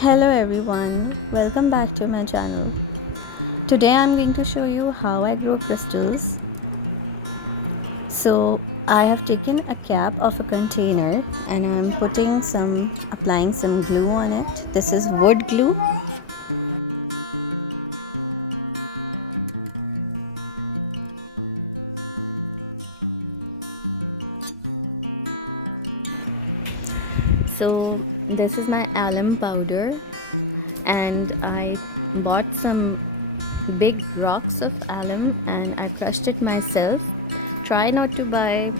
Hello everyone, welcome back to my channel. Today I'm going to show you how I grow crystals. So I have taken a cap of a container and I'm applying some glue on it. This is wood glue. So this is my alum powder and I bought some big rocks of alum and I crushed it myself. Try not to buy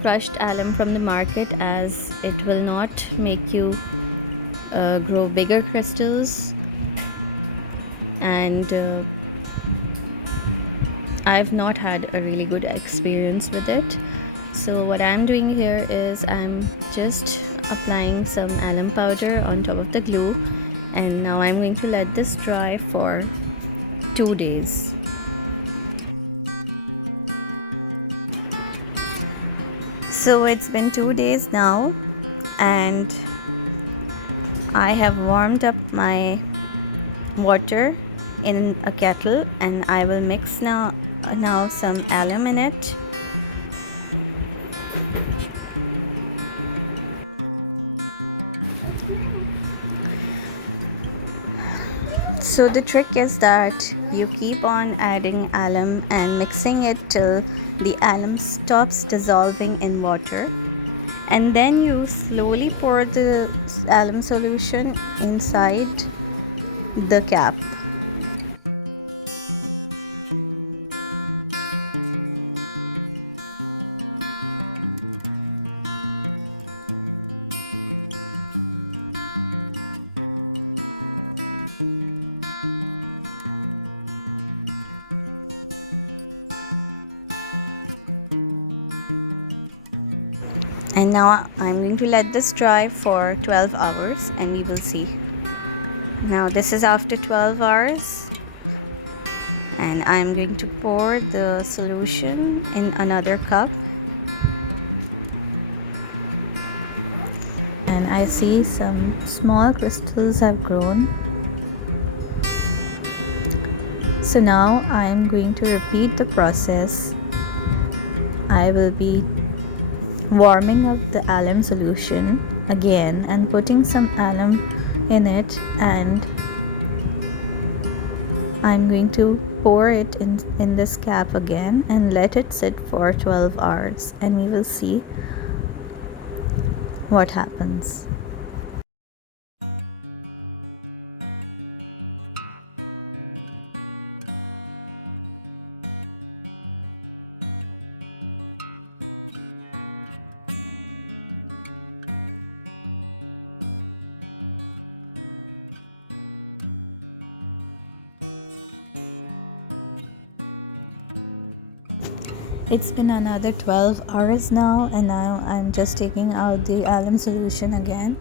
crushed alum from the market as it will not make you grow bigger crystals, and I've not had a really good experience with it. So what I'm doing here is I'm just applying some alum powder on top of the glue, and now I'm going to let this dry for 2 days. So it's been 2 days now and I have warmed up my water in a kettle and I will mix now some alum in it. So the trick is that you keep on adding alum and mixing it till the alum stops dissolving in water, and then you slowly pour the alum solution inside the cap. And now I'm going to let this dry for 12 hours and we will see. Now this is after 12 hours and I'm going to pour the solution in another cup. And I see some small crystals have grown. So now I'm going to repeat the process. I will be warming up the alum solution again and putting some alum in it, and I'm going to pour it in this cap again and let it sit for 12 hours and we will see what happens. It's been another 12 hours now and now I'm just taking out the alum solution again,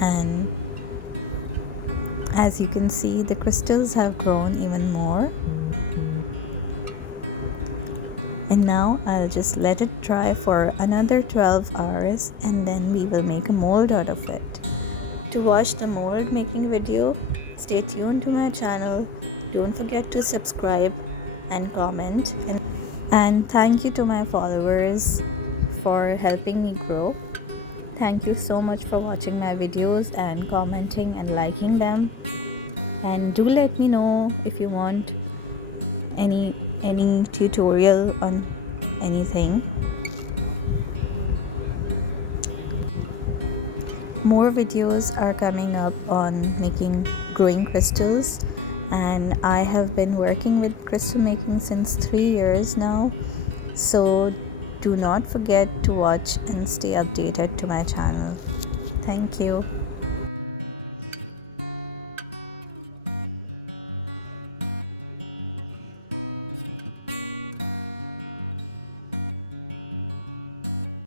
and as you can see the crystals have grown even more. And now I'll just let it dry for another 12 hours and then we will make a mold out of it. To watch the mold making video, stay tuned to my channel. Don't forget to subscribe and comment. And thank you to my followers for helping me grow. Thank you so much for watching my videos and commenting and liking them. And do let me know if you want any tutorial on anything. More videos are coming up on growing crystals, and I have been working with crystal making since 3 years now. So do not forget to watch and stay updated to my channel. Thank you.